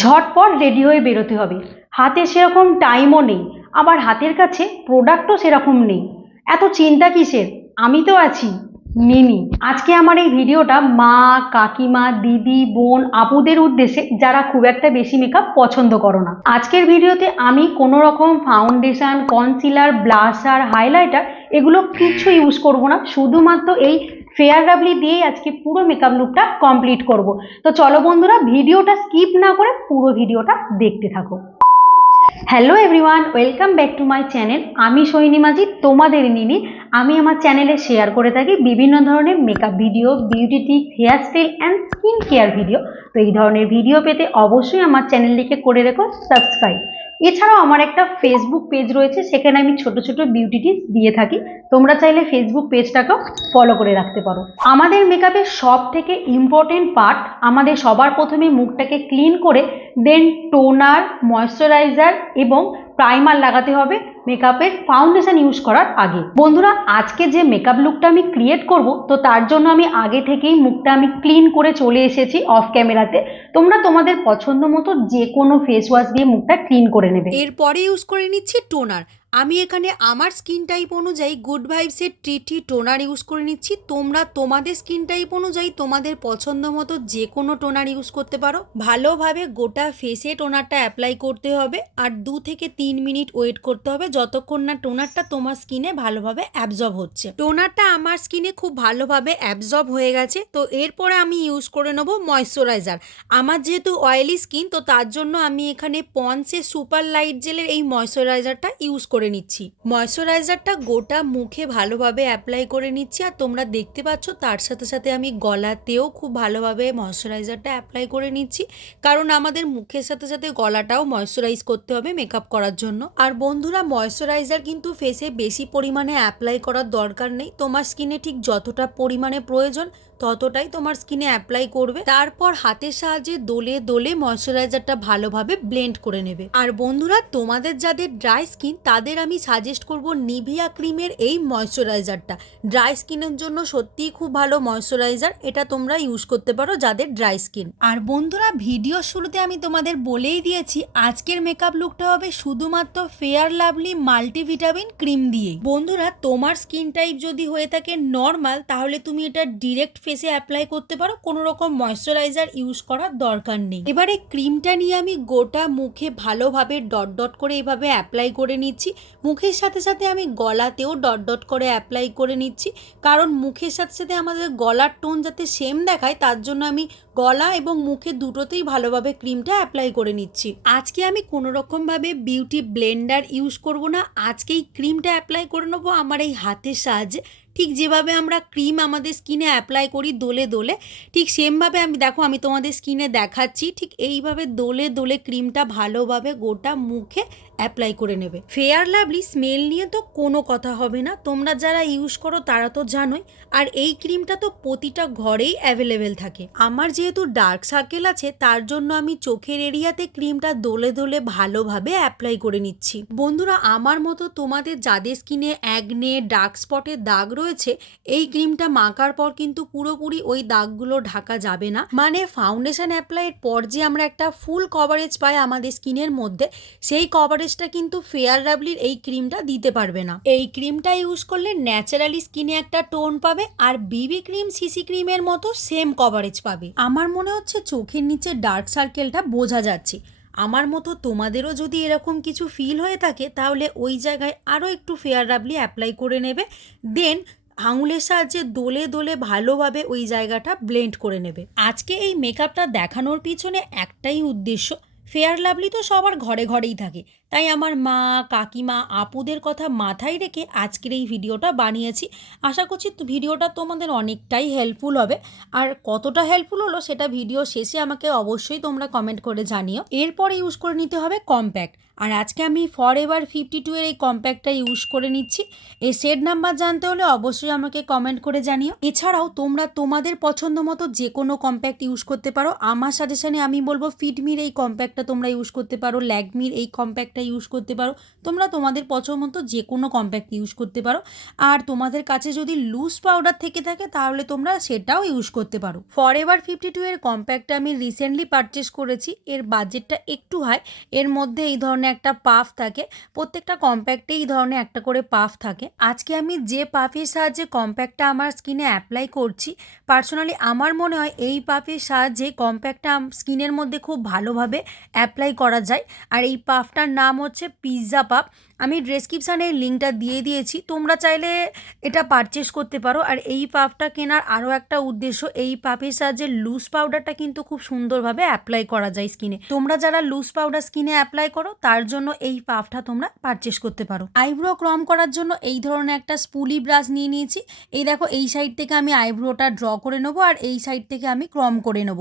ঝটপট রেডি হয়ে বেরোতে হবে। হাতে সেরকম টাইমও নেই, আবার হাতের কাছে প্রোডাক্টও সেরকম নেই। এত চিন্তা কিসের? আমি তো আছি। মিমি, আজকে আমার এই ভিডিওটা মা, কাকিমা, দিদি, বোন, আপুদের উদ্দেশ্যে যারা খুব একটা বেশি মেকআপ পছন্দ করো না। আজকের ভিডিওতে আমি কোনো রকম ফাউন্ডেশন কনসিলার ব্লাশার হাইলাইটার এগুলো কিছু ইউজ করব না। শুধুমাত্র এই ফেয়ার লাভলি দিয়েই আজকে পুরো মেকআপ লুকটা কমপ্লিট করব। তো চলো বন্ধুরা, ভিডিওটা স্কিপ না করে পুরো ভিডিওটা দেখতে থাকো। Hello everyone welcome back to my channel আমি সোহিনী মাঝি, তোমাদের নিনি। আমি আমার চ্যানেলে শেয়ার করে থাকি বিভিন্ন ধরনের makeup video beauty tip hairstyle and skin care video তো এই ধরনের ভিডিও পেতে অবশ্যই আমার চ্যানেলটিকে করে রেখো সাবস্ক্রাইব এছাড়াও আমার একটা ফেসবুক পেজ রয়েছে, সেখানে আমি ছোট ছোট বিউটি টিপস দিয়ে থাকি। তোমরা চাইলে ফেসবুক পেজটাকেও ফলো করে রাখতে পারো। আমাদের মেকআপের সব থেকে ইম্পর্টেন্ট পার্ট আমাদের সবার প্রথমে মুখটাকে ক্লিন করে দেন টোনার ময়শ্চারাইজার এবং প্রাইমার লাগাতে হবে। মেকআপের ফাউন্ডেশন ইউজ করার আগে। বন্ধুরা, আজকে যে মেকআপ লুকটা আমি ক্রিয়েট করব, তো তার জন্য আমি আগে থেকেই মুখটা আমি ক্লিন করে চলে এসেছি অফ ক্যামেরাতে তোমরা তোমাদের পছন্দ মতো যে কোনো ফেস ওয়াশ দিয়ে মুখটা ক্লিন করে নেবে। এরপরে ইউজ করে নিচ্ছি টোনার আমি এখানে আমার স্কিন টাইপ অনুযায়ী গুড ভাইবসের ট্রিটি টোনার ইউজ করে নিচ্ছি। তোমরা তোমাদের স্কিন টাইপ অনুযায়ী তোমাদের পছন্দ মতো যে কোনো টোনার ইউজ করতে পারো। ভালোভাবে গোটা ফেসে টোনারটা অ্যাপ্লাই করতে হবে আর দু থেকে তিন মিনিট ওয়েট করতে হবে যতক্ষণ না টোনারটা তোমার স্কিনে ভালোভাবে অ্যাবজর্ব হচ্ছে। টোনারটা আমার স্কিনে খুব ভালোভাবে অ্যাবজর্ব হয়ে গেছে। তো এরপরে আমি ইউজ করে নেব ময়শ্চারাইজার আমার যেহেতু অয়েলি স্কিন তো তার জন্য আমি এখানে পন্সের সুপার লাইট জেলের এই ময়শ্চারাইজারটা ইউজ করে নিচ্ছি। ময়শ্চারাইজারটা গোটা মুখে ভালোভাবে অ্যাপ্লাই করে নিচ্ছি আর তোমরা দেখতে পাচ্ছ তার সাথে সাথে আমি গলাতেও খুব ভালোভাবে ময়শ্চারাইজারটা অ্যাপ্লাই করে নিচ্ছি। কারণ আমাদের মুখের সাথে সাথে গলাটাও ময়শ্চারাইজ করতে হবে মেকআপ করার জন্য। আর বন্ধুরা, ময়শ্চারাইজার কিন্তু ফেসে বেশি পরিমাণে অ্যাপ্লাই করার দরকার নেই। তোমার স্কিনে ঠিক যতটা পরিমাণে প্রয়োজন ততটাই তোমার স্কিনে অ্যাপ্লাই করবে। তারপর হাতের সাহায্যে দোলে দোলে ময়শ্চারাইজারটা ভালোভাবে ব্লেন্ড করে নেবে। আর বন্ধুরা, তোমাদের যাদের ড্রাই স্কিন তাদের আমি সাজেস্ট করব নিভিয়া ক্রিমের এই ময়শ্চারাইজারটা ড্রাই স্কিনের জন্য সত্যিই খুব ভালো ময়শ্চারাইজার এটা তোমরা ইউজ করতে পারো যাদের ড্রাই স্কিন আর বন্ধুরা ভিডিও শুরুতে আমি তোমাদের বলেই দিয়েছি, আজকের মেকআপ লুকটা হবে শুধুমাত্র ফেয়ার লাভলি মাল্টিভিটামিন ক্রিম দিয়ে বন্ধুরা, তোমার স্কিন টাইপ যদি হয়ে থাকে নর্মাল তাহলে তুমি এটা ডিরেক্ট ফেসে অ্যাপ্লাই করতে পারো, কোনো রকম ময়শ্চারাইজার ইউজ করার দরকার নেই। এবারে ক্রিমটা নিয়ে আমি গোটা মুখে ভালোভাবে ডট ডট করে এভাবে অ্যাপ্লাই করে নিচ্ছি। মুখের সাথে সাথে আমি গলাতেও ডট ডট করে অ্যাপ্লাই করে নিচ্ছি। কারণ মুখের সাথে সাথে আমাদের গলার টোন যাতে সেম দেখায়, তার জন্য আমি গলা এবং মুখে দুটোতেই ভালোভাবে ক্রিমটা অ্যাপ্লাই করে নিচ্ছি। আজকে আমি কোনো রকমভাবে বিউটি ব্লেন্ডার ইউজ করব না। আজকেই ক্রিমটা অ্যাপ্লাই করে নেব আমার এই হাতের সাহায্যে। ঠিক যেভাবে আমরা ক্রিম আমাদের স্কিনে অ্যাপ্লাই করি দোলে দোলে, ঠিক সেমভাবে আমি দেখো আমি তোমাদের স্কিনে দেখাচ্ছি, ঠিক এইভাবে দোলে দোলে ক্রিমটা ভালোভাবে গোটা মুখে অ্যাপ্লাই করে নেবে। ফেয়ার লাভলি স্মেল নিয়ে তো কোনো কথা হবে না। তোমরা যারা ইউজ করো, তারা তো জানোই। আর এই ক্রিমটা তো প্রতিটা ঘরেই অ্যাভেলেবেল থাকে। আমার যেহেতু ডার্ক সার্কেল আছে, তার জন্য আমি চোখের এরিয়াতে ক্রিমটা দোলে দোলে ভালোভাবে অ্যাপ্লাই করে নিচ্ছি। বন্ধুরা, আমার মতো তোমাদের যাদের স্কিনে অ্যাগনে ডার্ক স্পটের দাগ রয়েছে, এই ক্রিমটা মাখার পর কিন্তু পুরোপুরি ওই দাগগুলো ঢাকা যাবে না। মানে ফাউন্ডেশন অ্যাপ্লাইয়ের পর যে আমরা একটা ফুল কভারেজ পাই আমাদের স্কিনের মধ্যে, সেই কভারেজটা কিন্তু ফেয়ার লাভলির এই ক্রিমটা দিতে পারবে না। এই ক্রিমটা ইউজ করলে ন্যাচারালি স্কিনে একটা টোন পাবে আর বিবি ক্রিম সিসি ক্রিমের মতো সেম কভারেজ পাবে। আমার মনে হচ্ছে চোখের নিচে ডার্ক সার্কেলটা বোঝা যাচ্ছে। আমার মতো তোমাদেরও যদি এরকম কিছু ফিল হয়ে থাকে, তাহলে ওই জায়গায় আরও একটু ফেয়ার লাভলি অ্যাপ্লাই করে নেবে। দেন আঙুলের সাহায্যে দোলে দোলে ভালোভাবে ওই জায়গাটা ব্লেন্ড করে নেবে। আজকে এই মেকআপটা দেখানোর পিছনে একটাই উদ্দেশ্য। ফেয়ার লাভলি তো সবার ঘরে ঘরেই থাকে। তাই আমার মা, কাকিমা, আপুদের কথা মাথায় রেখে আজকের এই ভিডিওটা বানিয়েছি। আশা করছি ভিডিওটা তোমাদের অনেকটাই হেল্পফুল হবে। আর কতটা হেল্পফুল হলো সেটা ভিডিও শেষে আমাকে অবশ্যই তোমরা কমেন্ট করে জানিও। এরপরে ইউজ করে নিতে হবে কম্প্যাক্ট আর আজকে আমি ফর এভার ফিফটি টু এর এই কম্প্যাক্টটা ইউজ করে নিচ্ছি। এই সেট নাম্বার জানতে হলে অবশ্যই আমাকে কমেন্ট করে জানিও। এছাড়াও তোমরা তোমাদের পছন্দ মতো যে কোনো কম্প্যাক্ট ইউজ করতে পারো। আমার সাজেশনে আমি বলব ফিটমির এই কম্প্যাক্টটা তোমরা ইউজ করতে পারো। ল্যাগমির এই কম্প্যাক্টটা ইউজ করতে পারো। তোমরা তোমাদের পছন্দ মতো যে কোনো কম্প্যাক্ট ইউজ করতে পারো। আর তোমাদের কাছে যদি লুজ পাউডার থেকে থাকে, তাহলে তোমরা সেটাও ইউজ করতে পারো। ফর এভার ফিফটি টু এর কম্প্যাক্টটা আমি রিসেন্টলি পারচেস করেছি। এর বাজেটটা একটু হাই এর মধ্যে এই ধরনের একটা পাফ থাকে। প্রত্যেকটা কম্প্যাক্টে এই ধরনের একটা করে পাফ থাকে। আজকে আমি যে পাফের সাহায্যে কম্প্যাক্টটা আমার স্কিনে অ্যাপ্লাই করছি পার্সোনালি আমার মনে হয় এই পাফের সাহায্যে কম্প্যাক্টটা স্কিনের মধ্যে খুব ভালোভাবে অ্যাপ্লাই করা যায়। আর এই পাফটার নাম হচ্ছে পিৎজা পাফ আমি ডেসক্রিপশানে লিঙ্কটা দিয়ে দিয়েছি। তোমরা চাইলে এটা পারচেস করতে পারো। আর এই পাফটা কেনার আরও একটা উদ্দেশ্য, এই পাফের সাহায্যে লুজ পাউডারটা কিন্তু খুব সুন্দরভাবে অ্যাপ্লাই করা যায় স্কিনে তোমরা যারা লুজ পাউডার স্কিনে অ্যাপ্লাই করো, তার জন্য এই পাফটা তোমরা পারচেস করতে পারো। আইব্রো ক্রম করার জন্য এই ধরনের একটা স্পুলি ব্রাশ নিয়ে নিয়েছি। এই দেখো, এই সাইড থেকে আমি আইব্রোটা ড্র করে নেব আর এই সাইড থেকে আমি ক্রম করে নেব।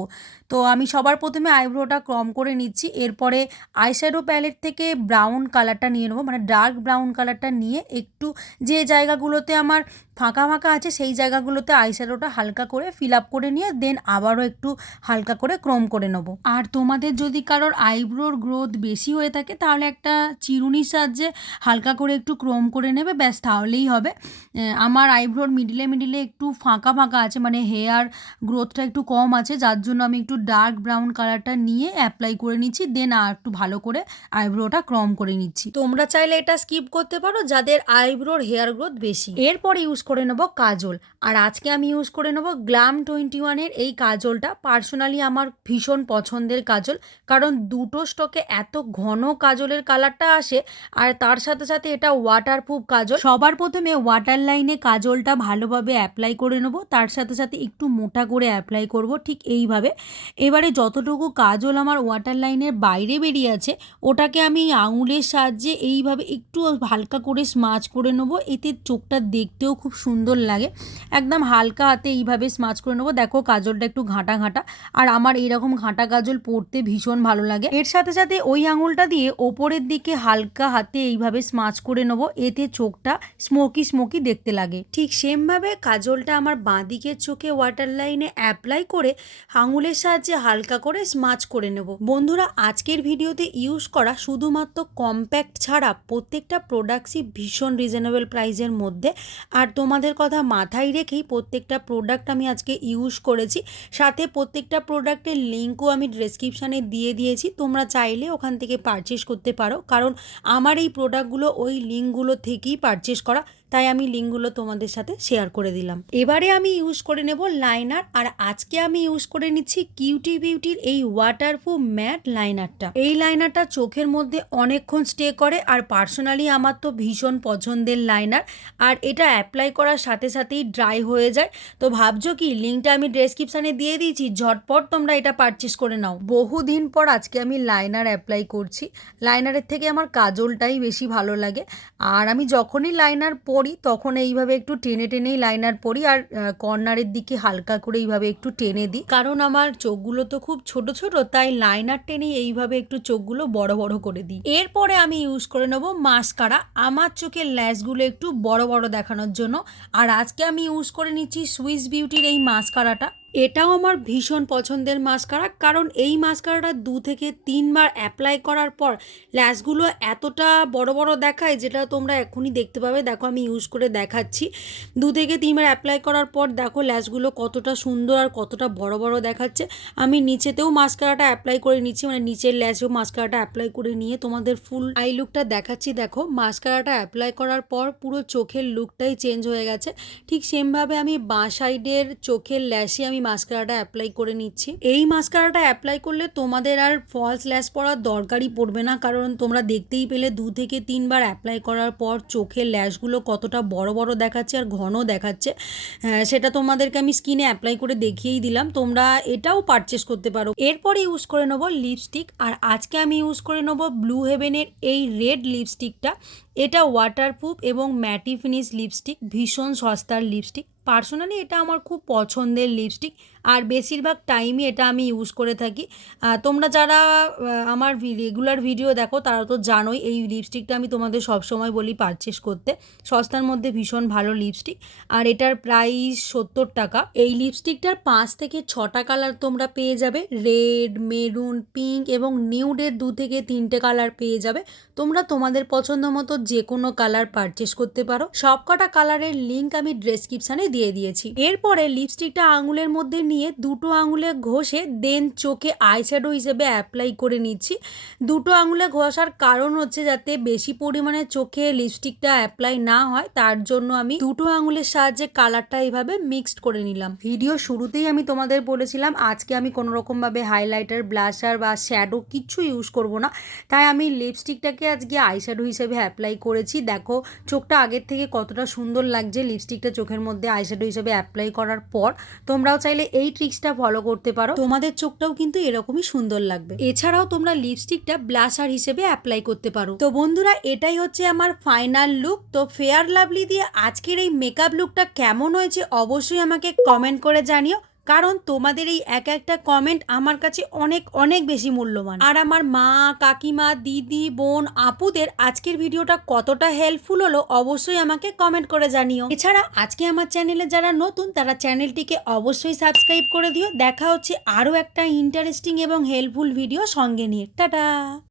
তো আমি সবার প্রথমে আইব্রোটা ক্রম করে নিচ্ছি। এরপরে আইশ্যাডো প্যালেট থেকে ব্রাউন কালারটা নিয়ে নেব। মানে ডার্ক ব্রাউন কালারটা নিয়ে একটু যে জায়গাগুলোতে আমার ফাঁকা ফাঁকা আছে, সেই জায়গাগুলোতে আইশ্যাডোটা হালকা করে ফিল আপ করে নিয়ে দেন আবারও একটু হালকা করে ক্রম করে নেব। আর তোমাদের যদি কারোর আইব্রোর গ্রোথ বেশি হয়ে থাকে, তাহলে একটা চিরুনির সাহায্যে হালকা করে একটু ক্রম করে নেবে, ব্যাস তাহলেই হবে। আমার আইব্রোর মিডিলে মিডিলে একটু ফাঁকা ফাঁকা আছে মানে হেয়ার গ্রোথটা একটু কম আছে, যার জন্য আমি একটু ডার্ক ব্রাউন কালারটা নিয়ে অ্যাপ্লাই করে নিচ্ছি দেন আর একটু ভালো করে আইব্রোটা ক্রম করে নিচ্ছি। তোমরা চাইলে এটা স্কিপ করতে পারো, যাদের আইব্রোর হেয়ার গ্রোথ বেশি। এরপর ইউজ করে নেব কাজল। আর আজকে আমি ইউজ করে নেব গ্লাম টোয়েন্টি ওয়ানের এই কাজলটা। পার্সোনালি আমার ভীষণ পছন্দের কাজল। কারণ দুটো স্টকে এত ঘন কাজলের কালারটা আসে, আর তার সাথে সাথে এটা ওয়াটারপ্রুফ কাজল। সবার প্রথমে ওয়াটার লাইনে কাজলটা ভালোভাবে অ্যাপ্লাই করে নেব। তার সাথে সাথে একটু মোটা করে অ্যাপ্লাই করব ঠিক এইভাবে। এবারে যতটুকু কাজল আমার ওয়াটার লাইনের বাইরে বেরিয়ে আছে, ওটাকে আমি আঙুলের সাহায্যে এইভাবে একটু হালকা করে স্মাচ করে নেব। এতে চোখটা দেখতেও খুব সুন্দর লাগে। একদম হালকা হাতে এইভাবে স্মাচ করে নেব। দেখো কাজলটা একটু ঘাঁটা ঘাঁটা। আর আমার এইরকম ঘাঁটা কাজল পরতে ভীষণ ভালো লাগে। এর সাথে সাথে ওই আঙুলটা দিয়ে ওপরের দিকে হালকা হাতে এইভাবে স্মাচ করে নেব। এতে চোখটা স্মোকি স্মোকি দেখতে লাগে। ঠিক সেমভাবে কাজলটা আমার বাঁ দিকের চোখে ওয়াটার লাইনে অ্যাপ্লাই করে আঙুলের সাহায্যে হালকা করে স্মাচ করে নেব। বন্ধুরা, আজকের ভিডিওতে ইউজ করা শুধুমাত্র কম্প্যাক্ট ছাড়া প্রত্যেকটা প্রোডাক্টসই ভীষণ রিজনেবল প্রাইসের মধ্যে। আর তোমাদের কথা মাথায় রেখেই প্রত্যেকটা প্রোডাক্ট আমি আজকে ইউজ করেছি। সাথে প্রত্যেকটা প্রোডাক্টের লিঙ্কও আমি ডেসক্রিপশানে দিয়ে দিয়েছি। তোমরা চাইলে ওখান থেকে পারচেস করতে পারো। কারণ আমার এই প্রোডাক্টগুলো ওই লিঙ্কগুলো থেকেই পারচেস করা। তাই আমি লিঙ্কগুলো তোমাদের সাথে শেয়ার করে দিলাম। এবারে আমি ইউজ করে নেব লাইনার আর আজকে আমি ইউজ করে নিচ্ছি কিউটি বিউটির এই ওয়াটারপ্রুফ ম্যাট লাইনারটা এই লাইনারটা চোখের মধ্যে অনেকক্ষণ স্টে করে, আর পার্সোনালি আমার তো ভীষণ পছন্দের লাইনার আর এটা অ্যাপ্লাই করার সাথে সাথেই ড্রাই হয়ে যায়। তো ভাবছ কি, লিঙ্কটা আমি ডেসক্রিপশানে দিয়ে দিয়েছি, ঝটপট তোমরা এটা পারচেস করে নাও। বহুদিন পর আজকে আমি লাইনার অ্যাপ্লাই করছি। লাইনারের থেকে আমার কাজলটাই বেশি ভালো লাগে। আর আমি যখনই লাইনার পরি তখন এইভাবে একটু টেনে টেনেই লাইনার পরি আর কর্নারের দিকে হালকা করে এইভাবে একটু টেনে দিই। কারণ আমার চোখগুলো তো খুব ছোট ছোট, তাই লাইনার টেনে এইভাবে একটু চোখগুলো বড় বড় করে দিই। এরপরে আমি ইউজ করে নেব মাস্কারা আমার চোখের ল্যাসগুলো একটু বড় বড় দেখানোর জন্য। আর আজকে আমি ইউজ করে নিচ্ছি সুইস বিউটির এই মাস্কারাটা এটাও আমার ভীষণ পছন্দের মাস্কারা, কারণ এই মাস্কারাটা দু থেকে তিনবার অ্যাপ্লাই করার পর ল্যাসগুলো এতটা বড় বড় দেখায় যেটা তোমরা এখনই দেখতে পাবে। দেখো আমি ইউজ করে দেখাচ্ছি। দু থেকে তিনবার অ্যাপ্লাই করার পর দেখো ল্যাসগুলো কতটা সুন্দর আর কতটা বড় বড় দেখাচ্ছে। আমি নিচেতেও মাস্কারাটা অ্যাপ্লাই করে নিচ্ছি মানে নিচের ল্যাসেও মাস্কারাটা অ্যাপ্লাই করে নিয়ে তোমাদের ফুল আই লুকটা দেখাচ্ছি। দেখো মাস্কারাটা অ্যাপ্লাই করার পর পুরো চোখের লুকটাই চেঞ্জ হয়ে গেছে। ঠিক সেমভাবে আমি বাঁ সাইডের চোখের ল্যাসে আমি মাস্কারাটা অ্যাপ্লাই করে নিচ্ছি। এই মাস্কারাটা অ্যাপ্লাই করলে তোমাদের আর ফলস ল্যাস পড়ার দরকারই পড়বে না কারণ তোমরা দেখতেই পেলে দু থেকে তিনবার অ্যাপ্লাই করার পর চোখের ল্যাসগুলো কতটা বড় বড় দেখাচ্ছে আর ঘন দেখাচ্ছে। হ্যাঁ, সেটা তোমাদেরকে আমি স্কিনে অ্যাপ্লাই করে দেখিয়েই দিলাম। তোমরা এটাও পারচেস করতে পারো। এরপরে ইউজ করে নেব লিপস্টিক আর আজকে আমি ইউজ করে নেব ব্লু হেভেনের এই রেড লিপস্টিকটা এটা ওয়াটারপ্রুফ এবং ম্যাটি ফিনিশ লিপস্টিক ভীষণ সস্তার লিপস্টিক পার্সোনালি এটা আমার খুব পছন্দের লিপস্টিক আর বেশিরভাগ টাইমই এটা আমি ইউজ করে থাকি। তোমরা যারা আমার রেগুলার ভিডিও দেখো, তারা তো জানোই এই লিপস্টিকটা আমি তোমাদের সবসময় বলি পারচেস করতে। সস্তার মধ্যে ভীষণ ভালো লিপস্টিক আর এটার প্রাইস সত্তর টাকা। এই লিপস্টিকটার পাঁচ থেকে ছটা কালার তোমরা পেয়ে যাবে। রেড মেরুন পিঙ্ক এবং নিউডের দু থেকে তিনটে কালার পেয়ে যাবে। তোমরা তোমাদের পছন্দ মতো যে কোনো কালার পারচেস করতে পারো। সবকটা কালারের লিঙ্ক আমি ডেসক্রিপশানে দিয়ে দিয়েছি। এরপরে লিপস্টিকটা আঙুলের মধ্যে নিয়ে দুটো আঙুলে ঘষে দেন চোখে আইশ্যাডো হিসেবে অ্যাপ্লাই করে নিচ্ছি। দুটো আঙুলে ঘষার কারণ হচ্ছে যাতে বেশি পরিমাণে চোখে লিপস্টিকটা অ্যাপ্লাই না হয়, তার জন্য আমি দুটো আঙুলের সাহায্যে কালারটা এইভাবে মিক্সড করে নিলাম। ভিডিও শুরুতেই আমি তোমাদের বলেছিলাম, আজকে আমি কোনো রকমভাবে হাইলাইটার ব্লাশার বা শ্যাডো কিচ্ছু ইউজ করব না। তাই আমি লিপস্টিকটাকে আজকে আইশ্যাডো হিসেবে অ্যাপ্লাই করেছি। দেখো, চোখটা আগের থেকে কতটা সুন্দর লাগছে লিপস্টিকটা চোখের মধ্যে আইশ্যাডো হিসেবে অ্যাপ্লাই করার পর তোমরাও চাইলে এই ট্রিক্সটা ফলো করতে পারো। তোমাদের চোখটাও কিন্তু এরকমই সুন্দর লাগবে। এছাড়াও তোমরা লিপস্টিকটা ব্লাশার হিসেবে অ্যাপ্লাই করতে পারো। তো বন্ধুরা, এটাই হচ্ছে আমার ফাইনাল লুক তো ফেয়ার লাভলি দিয়ে আজকের এই মেকআপ লুকটা কেমন হয়েছে অবশ্যই আমাকে কমেন্ট করে জানিও। কারণ তোমাদের এই এক একটা কমেন্ট আমার কাছে অনেক অনেক বেশি মূল্যবান। আর আমার মা, কাকিমা, দিদি, বোন, আপুদের আজকের ভিডিওটা কতটা হেল্পফুল হলো অবশ্যই আমাকে কমেন্ট করে জানিও। এছাড়া আজকে আমার চ্যানেলে যারা নতুন, তারা চ্যানেলটিকে অবশ্যই সাবস্ক্রাইব করে দিও। দেখা হচ্ছে আরও একটা ইন্টারেস্টিং এবং হেল্পফুল ভিডিও সঙ্গে নিয়ে। টাটা!